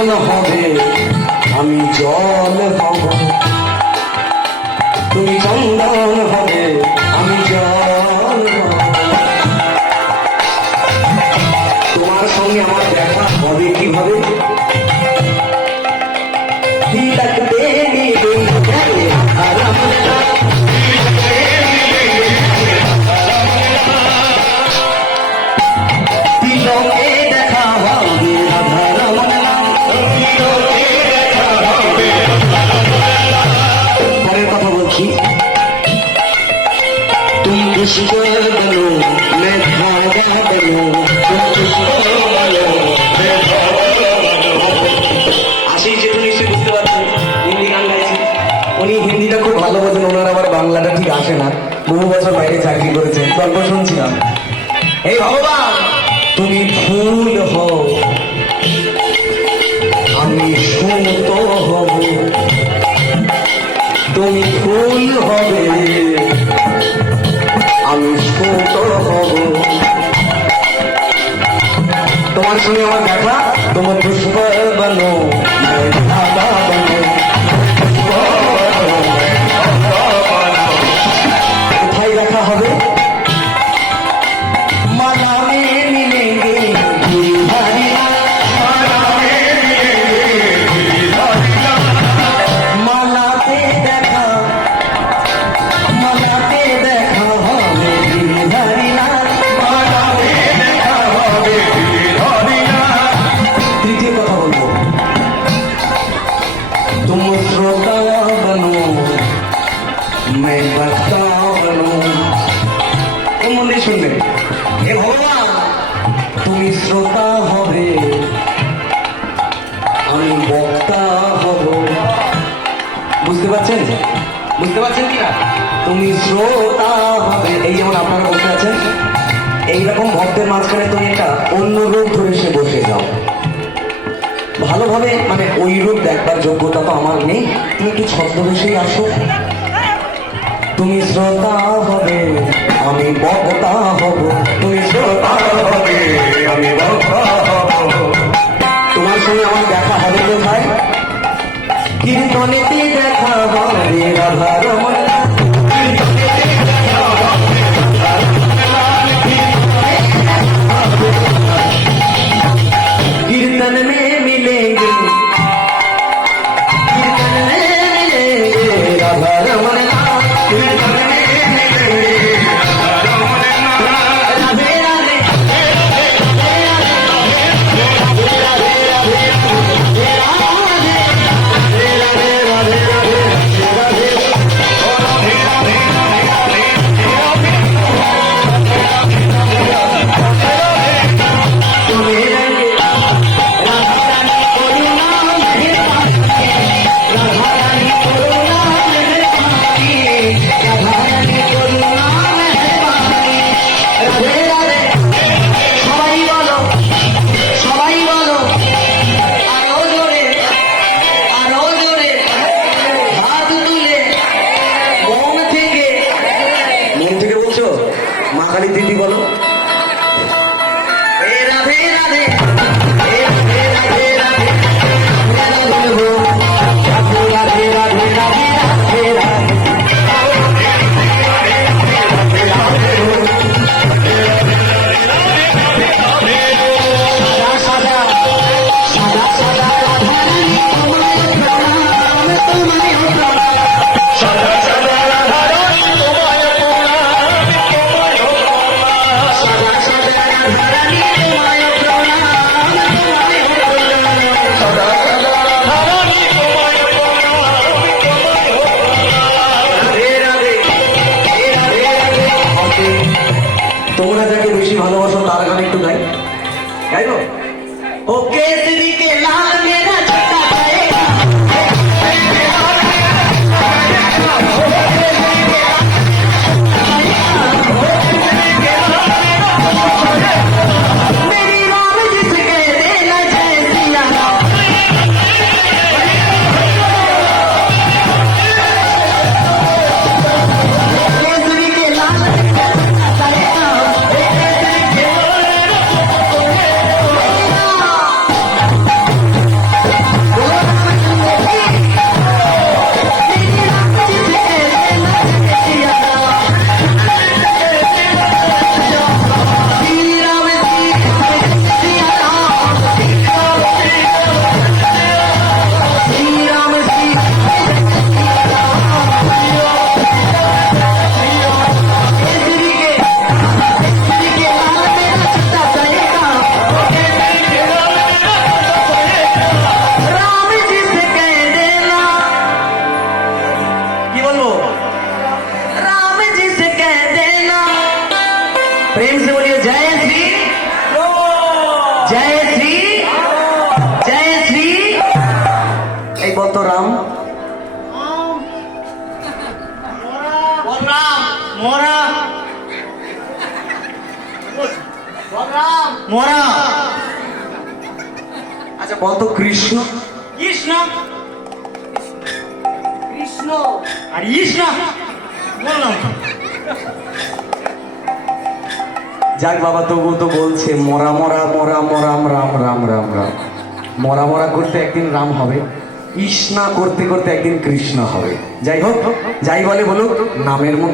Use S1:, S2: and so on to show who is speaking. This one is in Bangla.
S1: চন্দন হবে, আমি জল হব তুমি চন্দন হবে, আমি জল তোমার সঙ্গে আমার দেখা হবে কীভাবে? ঠিক দেনি বহু বছর বাইরে চাকরি করেছেন, গল্প শুনছিলাম। এই ভগবান, তুমি ফুল হও। আমি সুতো হব। তুমি ফুল হবে। আমি সুতো হব। তোমার সঙ্গে আমার দেখা, তোমার ধাগা বনো। কোন মন্দির শুনবেন হে ভগবান, তুমি শ্রোতা হবে। আমি বক্তা হব। বুঝতে পারছেন? বুঝতে পারছেন কি না তুমি শ্রোতা হবে। এই যেমন আপনারা বসে আছেন এইরকম ভক্তের মাঝখানে তুমি একটা অন্য রূপ ধরে সে বসে যাও। ভালোভাবে মানে ওই রূপ দেখবার যোগ্যতা তো আমার নেই। তুমি একটু ছদ্মবেশেই আসো। তুমি শ্রোতা হবে। আমি বক্তা হব, তুমি শ্রোতা হবে, আমি বক্তা হব। তোমার সঙ্গে আমার দেখা হবে কোথায়? কীর্তনেতে দেখা হবে, রাধা রমন তোমরা যাকে বেশি ভালোবাসো তার গান একটু গাই। গাইবো? মোরা আচ্ছা বলতো কৃষ্ণ।
S2: কৃষ্ণ। কৃষ্ণ। আর কৃষ্ণ। বললাম
S1: যাক বাবা তবু তো বলছে মরা মরা মরা মরাম রাম রাম রাম রাম মরা মরা করতে একদিন রাম হবে ইসনা করতে করতে একদিন কৃষ্ণ হবে। যাই হোক যাই বলে বলুক নামের মধ্যে